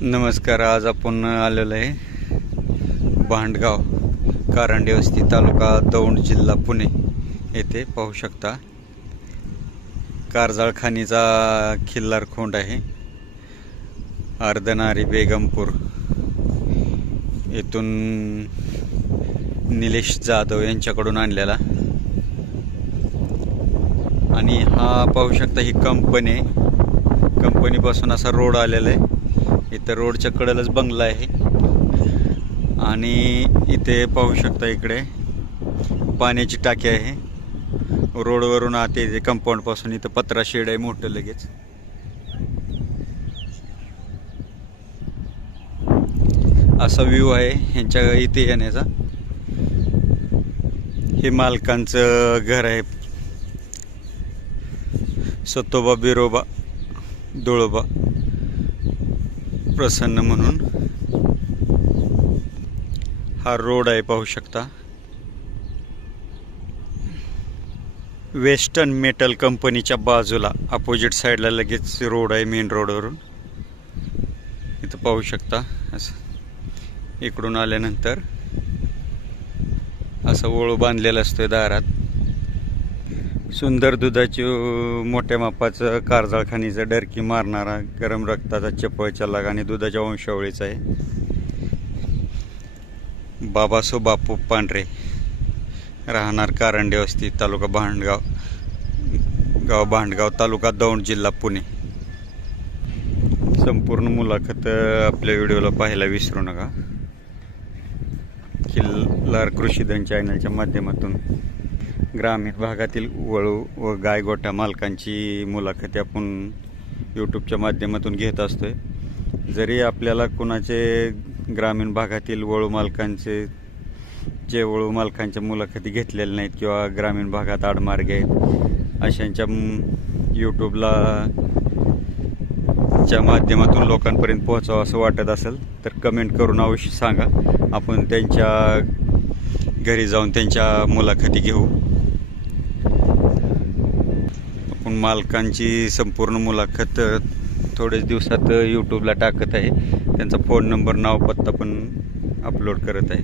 नमस्कार. आज आपण आलेलो आहे भांडगाव, कारंडे वस्ती, तालुका दौंड, जिल्हा पुणे येथे. पाहू शकता कारजाळ खाणीचा खिल्लार खोंड आहे. अर्धनारी बेगमपूर येथून निलेश जाधव यांच्याकडून आणलेला. आणि हा पाहू शकता ही कंपनी आहे. कंपनीपासून असा रोड आलेला आहे. इथं रोडच्या कडेलाच बंगला आहे. आणि इथे पाहू शकता इकडे पाण्याची टाकी आहे. रोडवरून आत येते कंपाऊंडपासून. इथं पत्रा शेड आहे मोठं लगेच. असा व्ह्यू आहे ह्यांच्या इथे येण्याचा. हे मालकांचं घर आहे. सतोबा बिरोबा दोळोबा प्रसन्न म्हणून. हा रोड आहे पाहू शकता. वेस्टर्न मेटल कंपनीच्या बाजूला अपोजिट साईडला लगेच रोड आहे मेन रोडवरून. इथं पाहू शकता असं इकडून आल्यानंतर असं ओळू बांधलेला असतोय दारात. सुंदर दुधाची मोठ्या मापाचं कारजाळ खाणीचं डरकी मारणारा गरम रक्ताचा चपळ चलाक आणि दुधाच्या वंशावळीचा आहे. बाबासो बापू पांढरे, राहणार कारंडे वस्ती, तालुका भांडगाव, गाव भांडगाव, तालुका दौंड, जिल्हा पुणे. संपूर्ण मुलाखत आपल्या व्हिडिओला पाहायला विसरू नका. खिल्लार कृषीधन चॅनलच्या माध्यमातून ग्रामीण भागातील वळू व गायगोठा मालकांची मुलाखती आपण यूट्यूबच्या माध्यमातून घेत असतोय. जरी आपल्याला कुणाचे ग्रामीण भागातील वळू मालकांच्या मुलाखती घेतलेल्या नाहीत किंवा ग्रामीण भागात आडमार्गे आहेत अशांच्या यूट्यूबला च्या माध्यमातून लोकांपर्यंत पोहोचावं असं वाटत असेल तर कमेंट करून अवश्य सांगा. आपण त्यांच्या घरी जाऊन त्यांच्या मुलाखती घेऊ. आपण मालकांची संपूर्ण मुलाखत थोड्याच दिवसात यूट्यूबला टाकत आहे. त्यांचा फोन नंबर, नाव, पत्ता पण अपलोड करत आहे.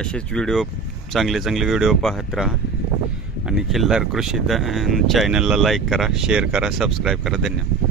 असेच चांगले व्हिडिओ पाहत राहा आणि खिल्लार कृषी चॅनलला लाईक करा, शेअर करा, सबस्क्राईब करा. धन्यवाद.